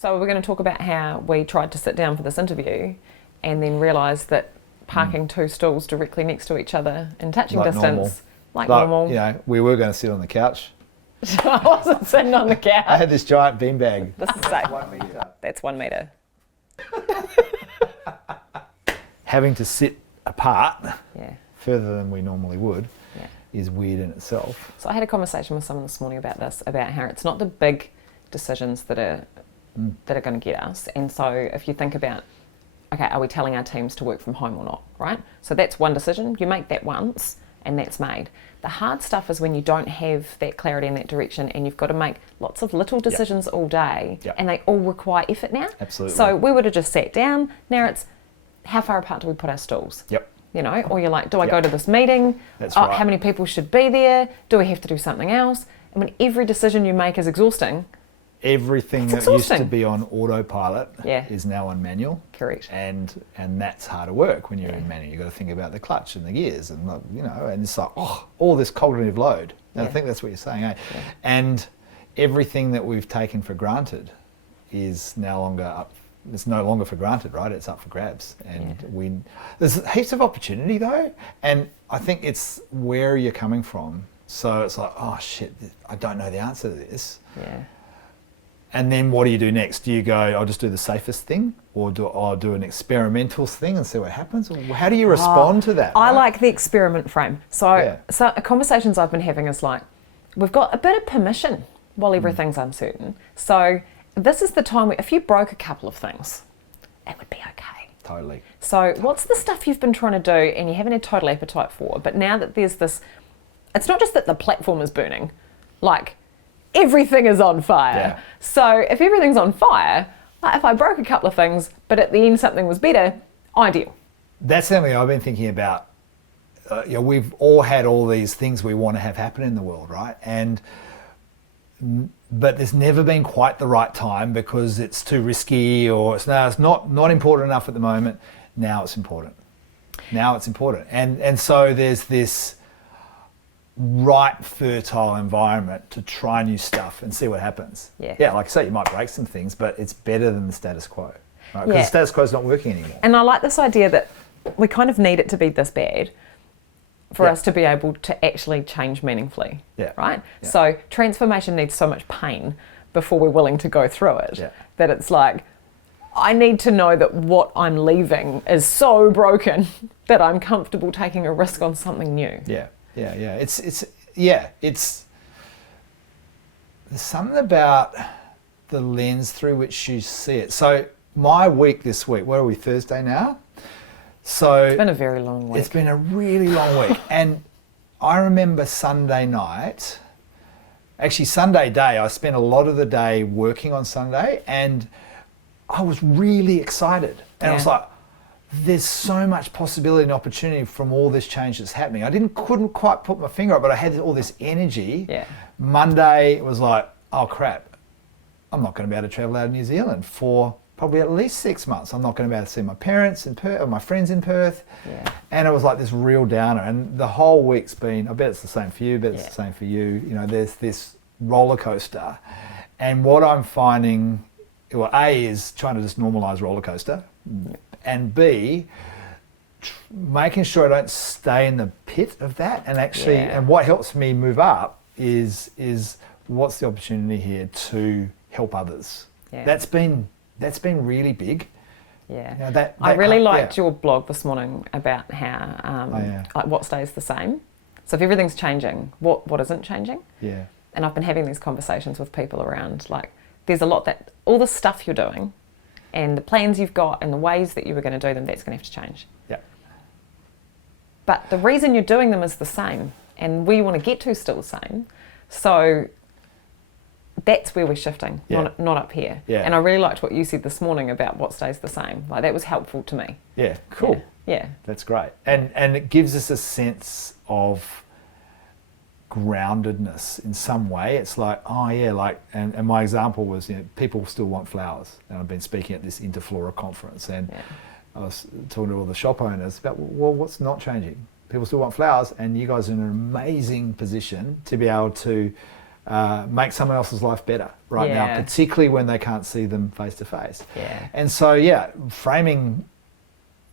So we're going to talk about how we tried to sit down for this interview and then realised that parking two stools directly next to each other in touching distance, normal. You know, we were going to sit on the couch. I wasn't sitting on the couch. I had this giant beanbag. This is safe. 1 metre. That's 1 metre. Having to sit apart Yeah. further than we normally would Yeah. is weird in itself. So I had a conversation with someone this morning about this, about how it's not the big decisions that are going to get us. And so if you think about, okay, are we telling our teams to work from home or not, right? So that's one decision. You make that once and that's made. The hard stuff is when you don't have that clarity in that direction and you've got to make lots of little decisions all day and they all require effort now. Absolutely. So we would have just sat down. Now it's how far apart do we put our stools? Yep. You know, or you're like, do I go to this meeting? That's right. How many people should be there? Do we have to do something else? And when every decision you make is exhausting. Everything that used to be on autopilot is now on manual. Correct. And that's harder work when you're in manual. You've got to think about the clutch and the gears and, you know, and it's like, all this cognitive load. And I think that's what you're saying, eh? Yeah. And everything that we've taken for granted is no longer for granted, right? It's up for grabs. And there's heaps of opportunity though. And I think it's where you're coming from. So it's like, oh shit, I don't know the answer to this. Yeah. And then what do you do next? Do you go, I'll just do the safest thing? Or I'll do an experimental thing and see what happens? Or how do you respond to that? I like the experiment frame. So conversations I've been having is like, we've got a bit of permission while everything's uncertain. So this is the time where if you broke a couple of things, it would be okay. Totally. So what's the stuff you've been trying to do and you haven't had total appetite for, but now that there's this, it's not just that the platform is burning, like everything is on fire. Yeah. So if everything's on fire, if I broke a couple of things, but at the end something was better, ideal. That's something I've been thinking about. You know, we've all had all these things we want to have happen in the world, right? But there's never been quite the right time because it's too risky or it's not important enough at the moment. Now it's important. And so there's this right fertile environment to try new stuff and see what happens. Yeah, like I say, you might break some things, but it's better than the status quo, right? Because the status quo is not working anymore. And I like this idea that we kind of need it to be this bad for us to be able to actually change meaningfully, right? Yeah. So transformation needs so much pain before we're willing to go through it that it's like, I need to know that what I'm leaving is so broken that I'm comfortable taking a risk on something new. Yeah. It's there's something about the lens through which you see it. So my week this week, what are we, Thursday now? So it's been a very long week. It's been a really long week. And I remember Sunday night, actually Sunday day, I spent a lot of the day working on Sunday and I was really excited. And I was like, there's so much possibility and opportunity from all this change that's happening. I couldn't quite put my finger on it, but I had all this energy. Yeah. Monday it was like, oh crap, I'm not going to be able to travel out of New Zealand for probably at least 6 months. I'm not going to be able to see my parents in Perth or my friends in Perth. Yeah. And it was like this real downer. And the whole week's been, I bet it's the same for you, but it's the same for you. You know, there's this roller coaster. And what I'm finding, well, A is trying to just normalize roller coaster. And B, making sure I don't stay in the pit of that and actually, and what helps me move up is what's the opportunity here to help others. Yeah. That's been really big. Yeah. You know, that I really liked your blog this morning about how like what stays the same. So if everything's changing, what isn't changing? Yeah. And I've been having these conversations with people around like there's a lot that all the stuff you're doing and the plans you've got and the ways that you were going to do them, that's going to have to change. Yeah. But the reason you're doing them is the same and where you want to get to is still the same. So that's where we're shifting, not up here. Yeah. And I really liked what you said this morning about what stays the same. Like that was helpful to me. Yeah, cool. Yeah. That's great. And it gives us a sense of groundedness in some way. It's like, and my example was, people still want flowers. And I've been speaking at this Interflora conference and I was talking to all the shop owners about, well, what's not changing? People still want flowers and you guys are in an amazing position to be able to make someone else's life better right now, particularly when they can't see them face to face. Yeah. And so, framing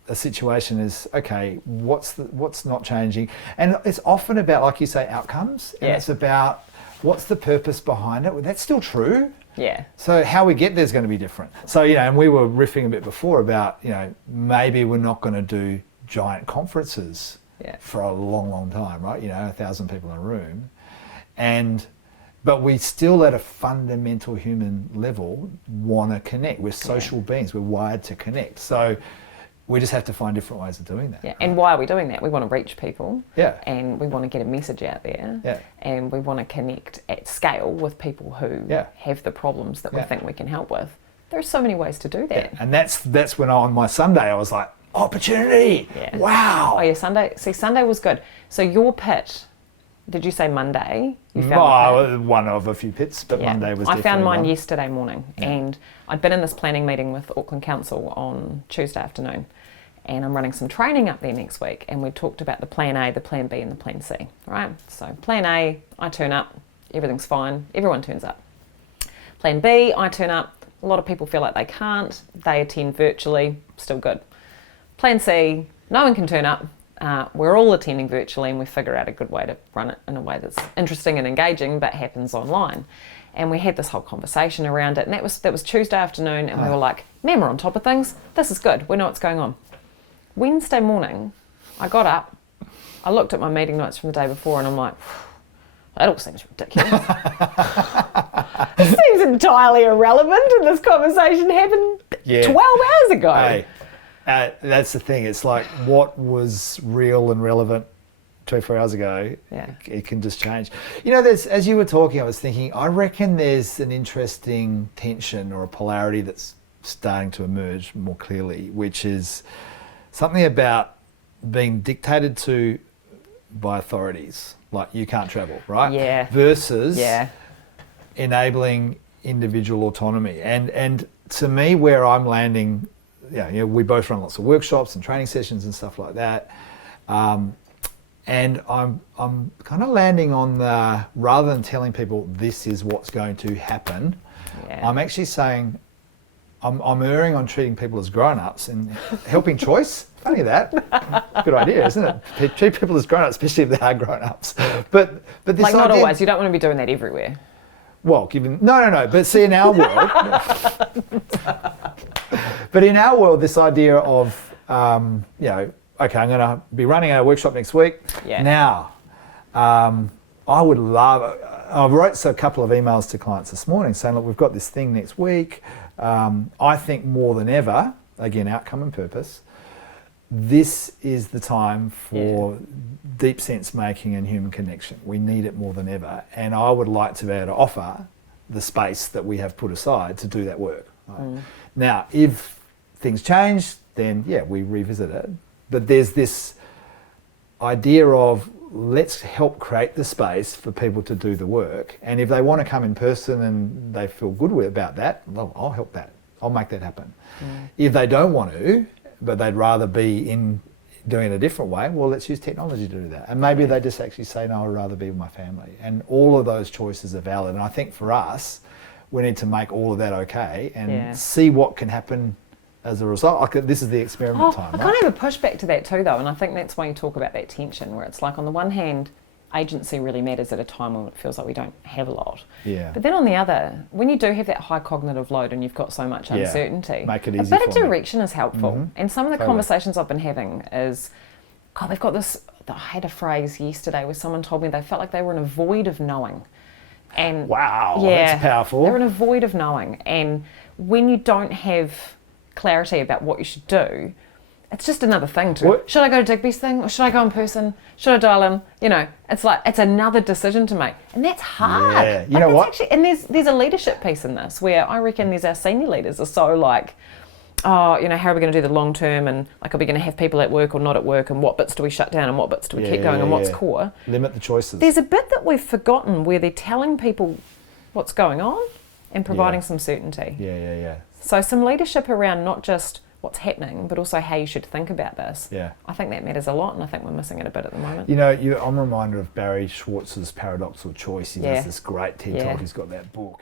a situation is, okay, what's not changing? And it's often about, like you say, outcomes. And it's about what's the purpose behind it. Well, that's still true. Yeah. So how we get there is going to be different. So, and we were riffing a bit before about, maybe we're not going to do giant conferences for a long, long time, right? 1,000 people in a room. But we still, at a fundamental human level, want to connect. We're social beings. We're wired to connect. So we just have to find different ways of doing that. Yeah. Right? And why are we doing that? We want to reach people. Yeah. And we want to get a message out there. Yeah. And we want to connect at scale with people who have the problems that we think we can help with. There are so many ways to do that. Yeah. And that's when on my Sunday I was like, opportunity. Yeah. Wow. Oh yeah, Sunday. See, Sunday was good. So your pit, did you say Monday? You found one of a few pits, but Monday was definitely I found mine one. yesterday morning, and I'd been in this planning meeting with Auckland Council on Tuesday afternoon, and I'm running some training up there next week, and we talked about the plan A, the plan B, and the plan C, right? So plan A, I turn up, everything's fine, everyone turns up. Plan B, I turn up, a lot of people feel like they can't, they attend virtually, still good. Plan C, no one can turn up, we're all attending virtually, and we figure out a good way to run it in a way that's interesting and engaging but happens online. And we had this whole conversation around it, and that was Tuesday afternoon, and we were like, man, we're on top of things, this is good, we know what's going on. Wednesday morning, I got up, I looked at my meeting notes from the day before, and I'm like, that all seems ridiculous. It seems entirely irrelevant, and this conversation happened 12 hours ago. Hey, that's the thing. It's like what was real and relevant 24 hours ago, it can just change. There's, as you were talking, I was thinking, I reckon there's an interesting tension or a polarity that's starting to emerge more clearly, which is something about being dictated to by authorities, like you can't travel, right? Yeah. Versus enabling individual autonomy. And to me, where I'm landing, we both run lots of workshops and training sessions and stuff like that. And I'm kind of landing on the, rather than telling people this is what's going to happen, I'm actually saying, I'm erring on treating people as grown-ups and helping choice. Funny that. Good idea, isn't it? Treat people as grown-ups, especially if they are grown-ups. But this like not always. You don't want to be doing that everywhere. Well, no. But see, in our world, this idea of okay, I'm going to be running a workshop next week. Yeah. Now, I would love. I wrote a couple of emails to clients this morning saying, look, we've got this thing next week. I think more than ever, again, outcome and purpose, this is the time for deep sense making and human connection. We need it more than ever. And I would like to be able to offer the space that we have put aside to do that work. Right? Now, if things change, then we revisit it. But there's this idea of let's help create the space for people to do the work. And if they want to come in person and they feel good about that, well, I'll help that. I'll make that happen. If they don't want to, but they'd rather be in doing it a different way, well, let's use technology to do that. And maybe they just actually say, no, I'd rather be with my family. And all of those choices are valid. And I think for us, we need to make all of that okay and see what can happen as a result. This is the experiment time. I kind of have a pushback to that too, though, and I think that's why you talk about that tension, where it's like, on the one hand, agency really matters at a time when it feels like we don't have a lot. Yeah. But then on the other, when you do have that high cognitive load and you've got so much uncertainty, make it easy a bit of direction is helpful. Mm-hmm. And some of the conversations I've been having is, God, they've got this. I had a phrase yesterday where someone told me they felt like they were in a void of knowing. And wow, that's powerful. They're in a void of knowing, and when you don't have clarity about what you should do, it's just another thing to, should I go to Digby's thing or should I go in person? Should I dial in? It's like, it's another decision to make. And that's hard. Yeah. You know what? Actually, and there's a leadership piece in this where I reckon there's our senior leaders are so like, how are we going to do the long term, and like, are we going to have people at work or not at work, and what bits do we shut down and what bits do we keep going and what's core? Limit the choices. There's a bit that we've forgotten where they're telling people what's going on and providing some certainty. Yeah. So some leadership around not just what's happening, but also how you should think about this. Yeah. I think that matters a lot, and I think we're missing it a bit at the moment. You know, I'm reminded of Barry Schwartz's Paradoxical Choice. He does this great TED Yeah. talk. He's got that book.